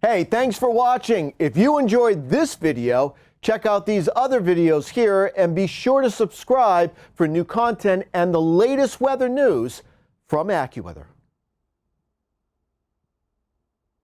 Hey, thanks for watching. If you enjoyed this video, check out these other videos here and be sure to subscribe for new content and the latest weather news from AccuWeather.